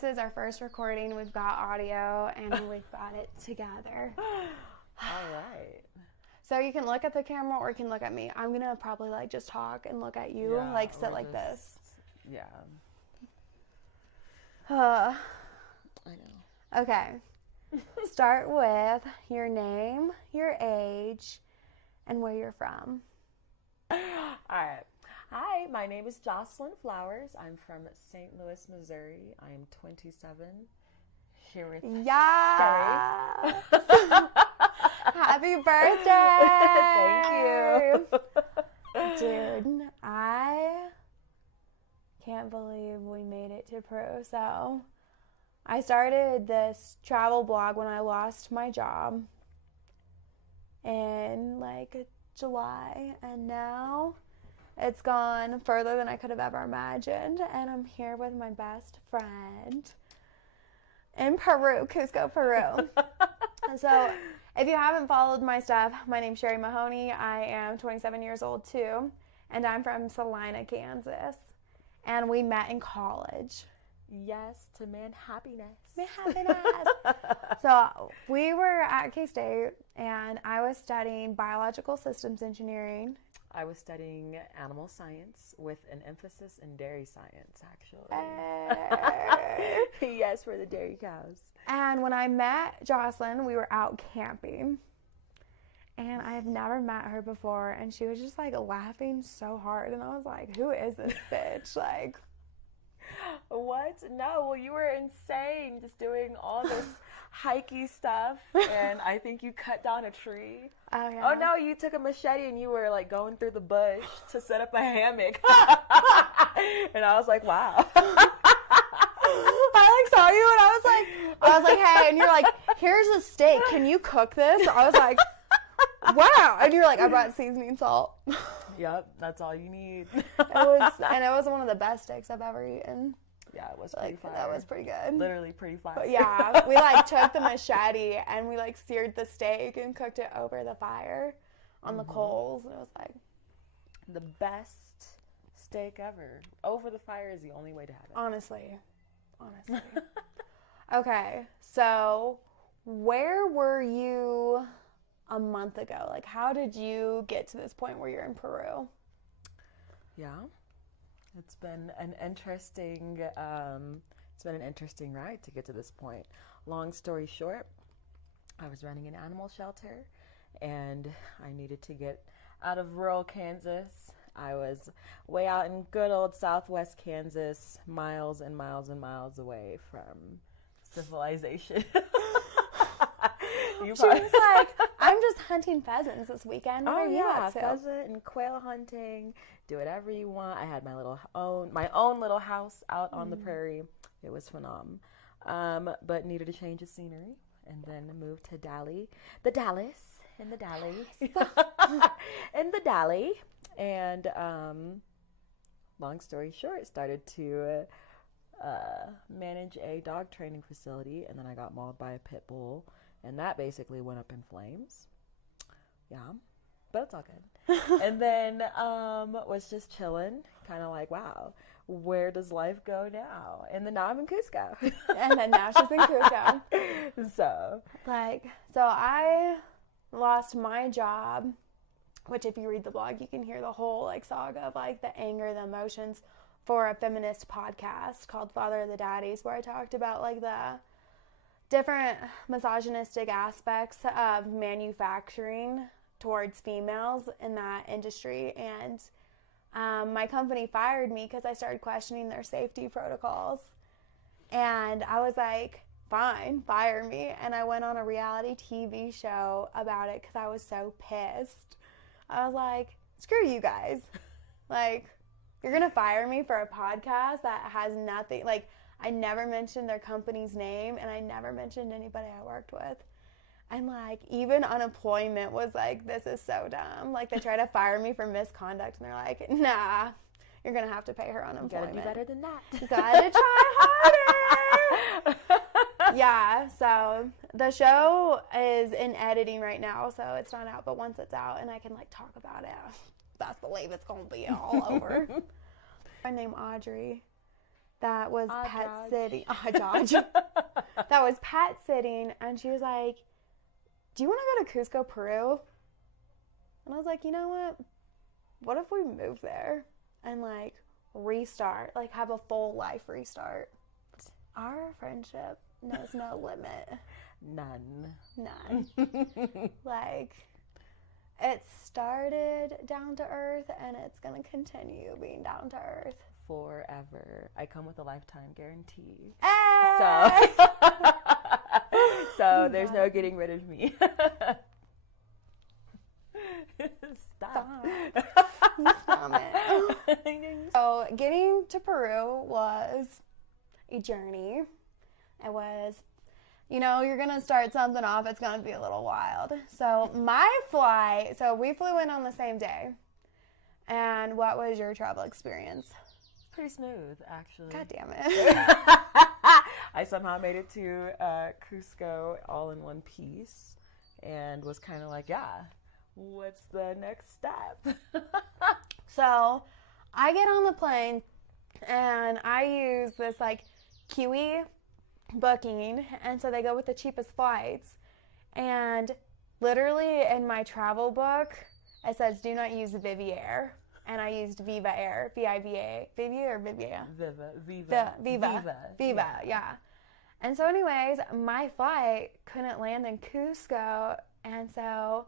this is our first recording. We've got audio and we've got it together. All right. So you can look at the camera or you can look at me. I'm going to probably like just talk and look at you, like sit like this. Yeah. I know. Okay. Start with your name, your age, and where you're from. All right. Hi, my name is Jocelyn Flowers. I'm from St. Louis, Missouri. I am 27. Here with Yeah. Happy birthday. Thank you. Dude, I can't believe we made it to Peru. So I started this travel blog when I lost my job in like July, and now it's gone further than I could have ever imagined, and I'm here with my best friend in Peru, Cusco, Peru. So if you haven't followed my stuff, my name's Sherry Mahoney. I am 27 years old too, and I'm from Salina, Kansas, and we met in college. Yes, to man happiness. Man happiness. So we were at K-State, and I was studying biological systems engineering. I was studying animal science with an emphasis in dairy science, actually. Yes, for the dairy cows. And when I met Jocelyn, we were out camping. And I have never met her before, and she was just like laughing so hard. And I was like, who is this bitch? Like, what? No, well, you were insane just doing all this hikey stuff, and I think you cut down a tree. oh yeah. Oh no, you took a machete and you were like going through the bush to set up a hammock. And I was like, wow. I like saw you and I was like, hey, and you're like, here's a steak. Can you cook this? I was like, wow. And you're like, I brought seasoning salt. Yep, that's all you need. It was one of the best steaks I've ever eaten. Yeah, it was pretty fire. That was pretty good. Literally pretty fire. But yeah, we like took the machete and we like seared the steak and cooked it over the fire on the coals, and it was like the best steak ever. Over the fire is the only way to have it. Honestly. Okay, so where were you a month ago? Like, how did you get to this point where you're in Peru? Yeah. It's been an interesting ride to get to this point. Long story short, I was running an animal shelter and I needed to get out of rural Kansas. I was way out in good old southwest Kansas, miles and miles and miles away from civilization. She was like, I'm just hunting pheasants this weekend. What are you up to? Pheasant and quail hunting. Do whatever you want. I had my own little house out on the prairie. It was phenomenal. But needed a change of scenery, and then moved to Dallas, in the Dalles. And long story short, started to manage a dog training facility, and then I got mauled by a pit bull. And that basically went up in flames. Yeah, but it's all good. And then was just chilling, kind of like, wow, where does life go now? And then now I'm in Cusco. And then now she's in Cusco. So I lost my job, which if you read the blog, you can hear the whole like saga of like the anger, the emotions, for a feminist podcast called Father of the Daddies, where I talked about like the different misogynistic aspects of manufacturing towards females in that industry. And my company fired me because I started questioning their safety protocols. And I was like, fine, fire me. And I went on a reality TV show about it because I was so pissed. I was like, screw you guys. Like, you're going to fire me for a podcast that has nothing, like, I never mentioned their company's name, and I never mentioned anybody I worked with. And, like, even unemployment was like, this is so dumb. Like, they try to fire me for misconduct, and they're like, nah, you're going to have to pay her unemployment. You gotta do better than that. You gotta try harder. Yeah, so the show is in editing right now, so it's not out. But once it's out and I can, like, talk about it, best believe it's going to be all over. My name Audrey. that was pet Dodge. sitting. Dodge. That was pet sitting, and she was like, do you want to go to Cusco, Peru? And I was like, you know what if we move there and like restart, like have a full life restart? Our friendship knows no limit. None. Like, it started down to earth, and it's gonna continue being down to earth forever. I come with a lifetime guarantee. Hey! So there's no getting rid of me. Stop. Stop it. So getting to Peru was a journey. It was, you're going to start something off. It's going to be a little wild. So my flight, we flew in on the same day. And what was your travel experience? Pretty smooth, actually. God damn it. I somehow made it to Cusco all in one piece and was kind of like, yeah, what's the next step? So I get on the plane and I use this like QE booking, and so they go with the cheapest flights. And literally in my travel book, it says do not use Viva, and I used Viva Air, V-I-V-A, Viva or Viva? Viva, yeah. And so anyways, my flight couldn't land in Cusco, and so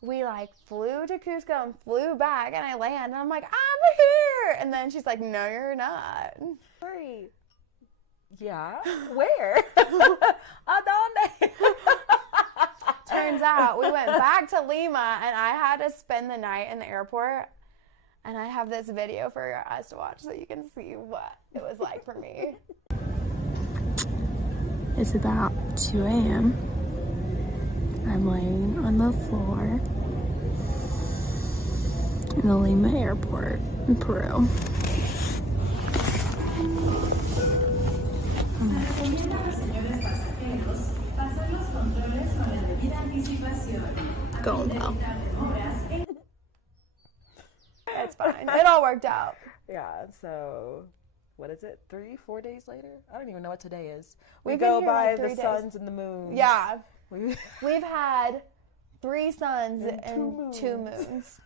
we like flew to Cusco and flew back, and I land, and I'm like, I'm here! And then she's like, no, you're not. Sorry. Yeah? Where? Adonde? Turns out we went back to Lima, and I had to spend the night in the airport. And I have this video for your eyes to watch so you can see what it was like for me. It's about 2 a.m. I'm laying on the floor in the Lima airport in Peru. Going well. It's fine. It all worked out. Yeah, so what is it? 3-4 days later? I don't even know what today is. We We've go been here by like 3 the days. suns and the moons. Yeah. We've had 3 suns and 2 moons.